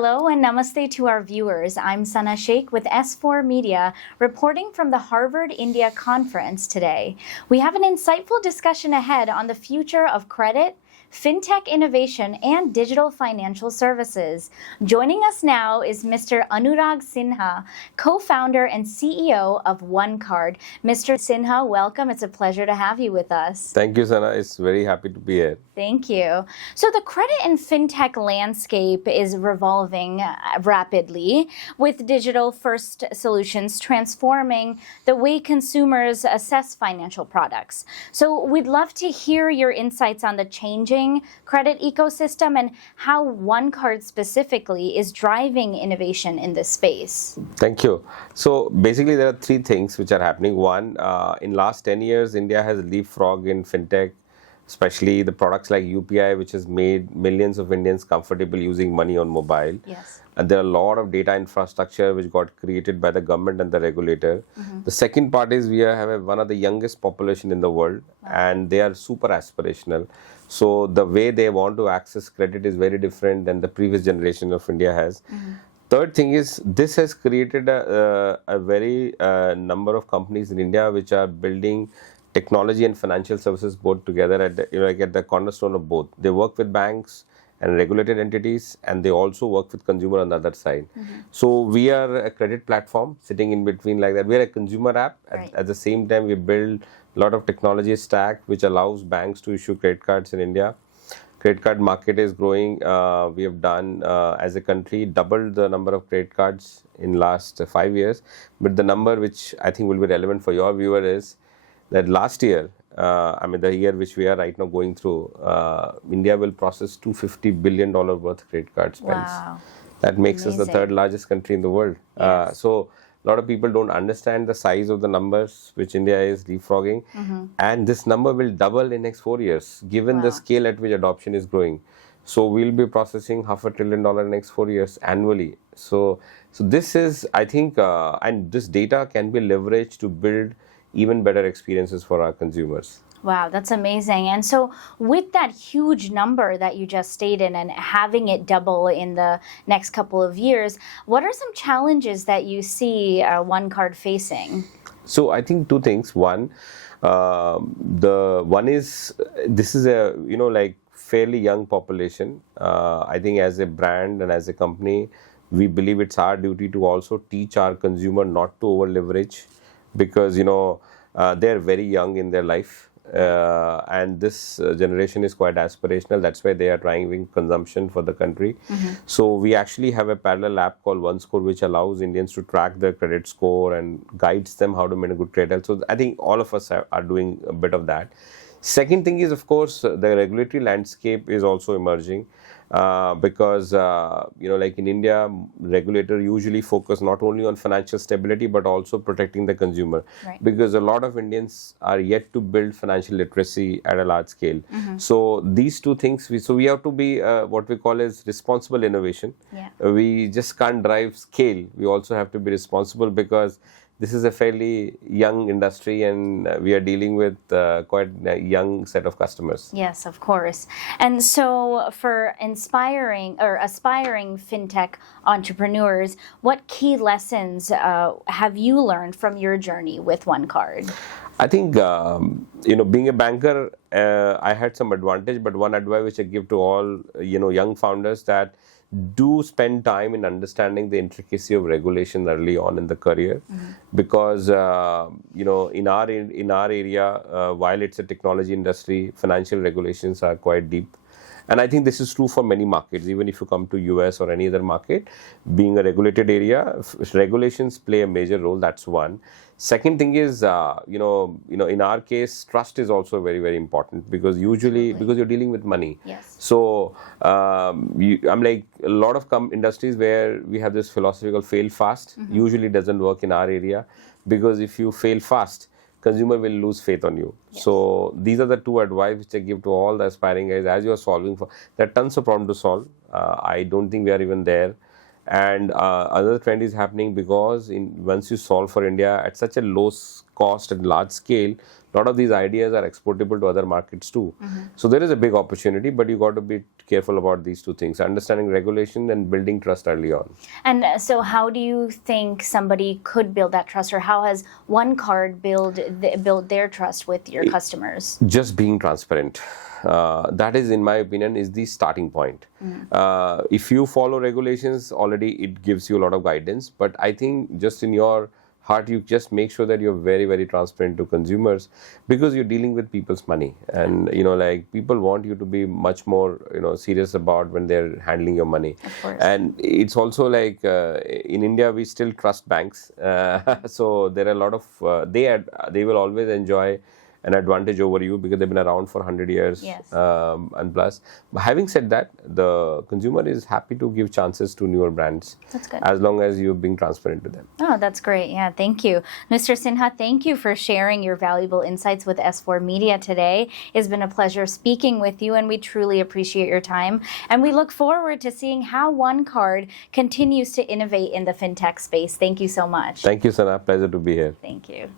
Hello and namaste to our viewers. I'm Sana Sheikh with S4 Media, reporting from the Harvard India Conference today. We have an insightful discussion ahead on the future of credit, fintech innovation, and digital financial services. Joining us now is Mr. Anurag Sinha, co-founder and CEO of OneCard. Mr. Sinha, welcome. It's a pleasure to have you with us. Thank you, Sana. It's very happy to be here. Thank you. So the credit and fintech landscape is revolving rapidly, with digital-first solutions transforming the way consumers assess financial products. So we'd love to hear your insights on the changing credit ecosystem and how OneCard specifically is driving innovation in this space. Thank you. So basically, there are three things which are happening. One, in last 10 years, India has leapfrogged in fintech, especially the products like UPI, which has made millions of Indians comfortable using money on mobile. Yes. And there are a lot of data infrastructure which got created by the government and the regulator. The second part is we have one of the youngest population in the world, and they are super aspirational. So the way they want to access credit is very different than the previous generation of India has. Third thing is this has created a very number of companies in India which are building technology and financial services both together at the cornerstone of both. They work with banks and regulated entities, and they also work with consumer on the other side. So we are a credit platform sitting in between like that. We are a consumer app. At the same time, we build a lot of technology stack which allows banks to issue credit cards in India. Credit card market is growing. We have done, as a country, doubled the number of credit cards in last 5 years. But the number which I think will be relevant for your viewer is that last year, the year which we are right now going through, India will process $250 billion worth of credit card spends. Wow. That makes us the third largest country in the world. Yes. So a lot of people don't understand the size of the numbers which India is leapfrogging. And this number will double in next 4 years, given the scale at which adoption is growing. So we'll be processing $500 billion in next 4 years annually. So this is, I think, and this data can be leveraged to build even better experiences for our consumers. Wow, that's amazing. And so with that huge number that you just stated and having it double in the next couple of years, what are some challenges that you see OneCard facing? So I think two things. One, the one is this is a fairly young population. I think as a brand and as a company, we believe it's our duty to also teach our consumer not to over leverage, because they're very young in their life. And this generation is quite aspirational. That's why they are driving consumption for the country. So we actually have a parallel app called OneScore, which allows Indians to track their credit score and guides them how to make a good credit. So I think all of us are doing a bit of that. Second thing is, of course, the regulatory landscape is also emerging. Because like in India, regulator usually focus not only on financial stability but also protecting the consumer, because a lot of Indians are yet to build financial literacy at a large scale. So these two things, we have to be what we call as responsible innovation. We just can't drive scale. We also have to be responsible, because this is a fairly young industry and we are dealing with quite a young set of customers. Yes, of course. And so for aspiring fintech entrepreneurs, what key lessons have you learned from your journey with OneCard? I think, being a banker, I had some advantage, but one advice which I give to all, young founders, that do spend time in understanding the intricacy of regulation early on in the career, because in our area, while it's a technology industry, financial regulations are quite deep. And I think this is true for many markets. Even if you come to US or any other market, being a regulated area, regulations play a major role. That's one. Second thing is, in our case, trust is also very, very important, because usually because you're dealing with money. Yes. So I'm like a lot of industries where we have this philosophy called fail fast. Usually doesn't work in our area, because if you fail fast, consumer will lose faith on you. Yes. So these are the two advice which I give to all the aspiring guys as you are solving for. There are tons of problems to solve. I don't think we are even there. And another trend is happening, because once you solve for India at such a low cost and large scale, a lot of these ideas are exportable to other markets too. So there is a big opportunity, but you got to be careful about these two things: understanding regulation and building trust early on. And so how do you think somebody could build that trust, or how has one card build their trust with your customers? Just being transparent. That is, in my opinion, is the starting point. If you follow regulations, already it gives you a lot of guidance. But I think just in your heart, you just make sure that you're very, very transparent to consumers, because you're dealing with people's money. And, like, people want you to be much more, serious about when they're handling your money. Of course. And it's also like in India, we still trust banks. So there are a lot of, they will always enjoy an advantage over you because they've been around for 100 years. Yes. And plus. But having said that, the consumer is happy to give chances to newer brands. That's good. As long as you're being transparent to them. Oh, that's great. Yeah, thank you. Mr. Sinha, thank you for sharing your valuable insights with S4 Media today. It's been a pleasure speaking with you, and we truly appreciate your time. And we look forward to seeing how One Card continues to innovate in the fintech space. Thank you so much. Thank you, Sana. Pleasure to be here. Thank you.